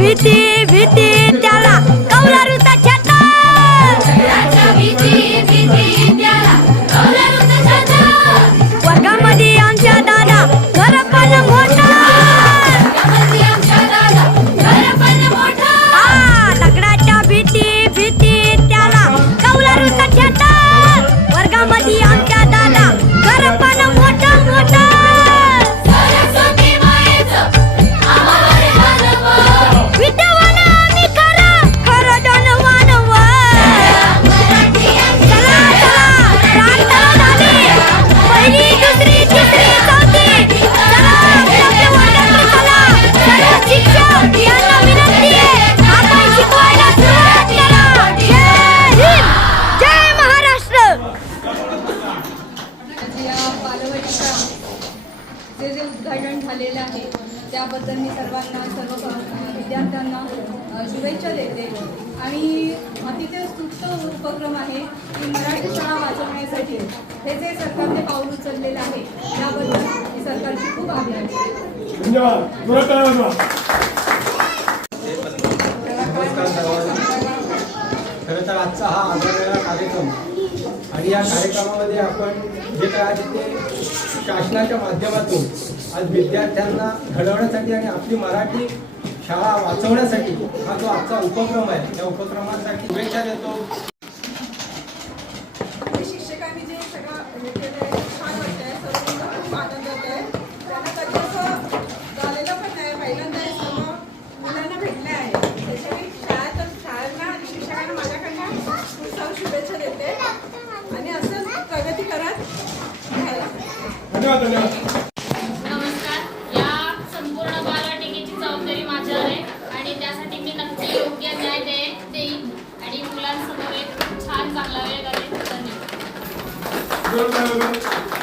भीती भीती त्याला कौलारूचा छाता, वर्गामध्ये आमच्या दादा घर पण मोठा, दगडाच्या भीती भीती त्याला कौलारूचा छाता, वर्गामध्ये आमच्या दादा घर पण मोठा मोठा, जे उद्घाटन झालेलं आहे त्याबद्दल मी सर्व विद्यार्थ्यांना शुभेच्छा देते. आणि अतिशय स्तुत्य उपक्रम आहे की मराठी शाळा वाचवण्यासाठी हे जे सरकारने पाऊल उचललेलं आहे त्याबद्दल मी सरकारची खूप आभार आहे. खरं तर आजचा हा आगळा कार्यक्रम आणि या कार्यक्रमामध्ये आपण जे काय ते शासनाच्या माध्यमातून आज विद्यार्थ्यांना घडवण्यासाठी आणि आपली मराठी शाळा वाचवण्यासाठी हा जो आजचा उपक्रम आहे त्या उपक्रमासाठी शुभेच्छा देतो. शिक्षकांनी जे सगळं हे केलं आहे छान वाटतंय, सर्वांना खूप आनंद होत आहे. त्यांना कधी असं झालेलं पण नाही, पहिल्यांदा हे सर्व मुलांना भेटले आहे. त्याच्यामुळे शाळांना आणि शिक्षकांना माझ्याकडनं उत्साह शुभेच्छा देते आणि असं प्रगती करत राहायला. धन्यवाद धन्यवाद. नमस्कार. या संपूर्ण बालवाटिकेची जबाबदारी माझ्यावर आहे आणि त्यासाठी मी नक्की योग्य न्याय देईन आणि मुलांसमोर एक छान चांगला वेळ घालेन. धन्यवाद.